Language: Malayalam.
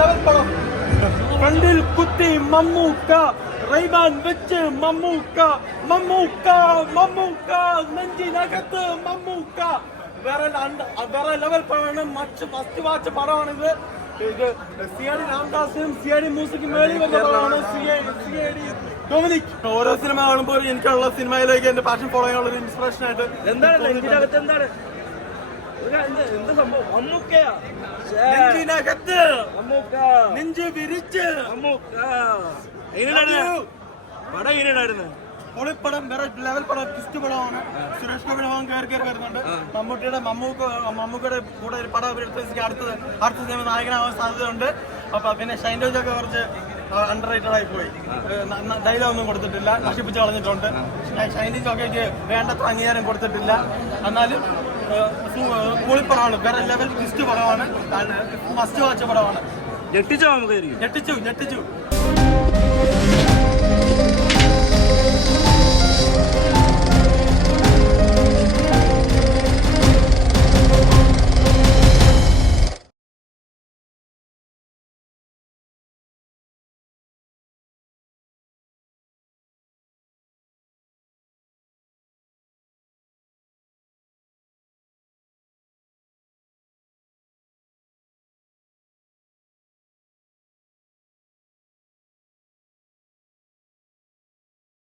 ലെവൽ പടം. ഫ്രണ്ടിൽ കുത്തി മമ്മൂക്ക, റൈബാൻ വെച്ച് മമ്മൂക്ക, മമ്മൂക്ക മമ്മൂക്ക നെഞ്ചിനകത്ത് മമ്മൂക്ക. വേറെ ലെവൽ പടമാണ്. ഫസ്റ്റ് വാച്ച് പടമാണിത്. ഇത് സിയാഡി രാംദാസും സിയാഡി മ്യൂസിക്കും മേളിൽ വന്ന പടമാണ്. സിയാഡി ഡൊമിനിക്. ഓരോ സിനിമ കാണുമ്പോൾ എനിക്കുള്ള സിനിമയിലേക്ക് എന്റെ പാഷൻ ഫോളോ ചെയ്യാനുള്ള ഒരു ഇൻസ്പിറേഷൻ ആയിട്ട്. എന്താണ് നെഞ്ചിനകത്ത് എന്താണ് എന്ത് സംഭവം? മമ്മൂക്കയാ നെഞ്ചിനകത്ത് മമ്മൂക്ക, നെഞ്ച് വിരിച്ച് മമ്മൂക്ക. എങ്ങനെയായിരുന്നു പടം? എങ്ങനെയായിരുന്നു? പൊളിപ്പടം, വേറെ ലെവൽ പടം, ട്വിസ്റ്റ് പടമാണ്. സുരേഷ് ഗോപി കയറി വരുന്നുണ്ട്. മമ്മൂക്കയുടെ കൂടെ ഒരു പടം എടുത്ത് അടുത്ത സിനിമ നായകനാവാൻ സാധ്യതയുണ്ട്. അപ്പൊ പിന്നെ ഷൈൻ ടോജൊക്കെ കുറച്ച് അണ്ടർ റേറ്റഡ് ആയി പോയി. ഡയലോഗ് ഒന്നും കൊടുത്തിട്ടില്ല, നശിപ്പിച്ച് കളഞ്ഞിട്ടുണ്ട്. ഷൈൻ ടോജൊക്കെ വേണ്ടത്ര അംഗീകാരം കൊടുത്തിട്ടില്ല. എന്നാലും പൊളിപ്പടമാണ്, വേറെ ലെവൽ ട്വിസ്റ്റ് പടമാണ്. മസ്റ്റ് വാച്ച് പടമാണ്. ഞെട്ടിച്ചോ? നമുക്ക് ഞെട്ടിച്ചു.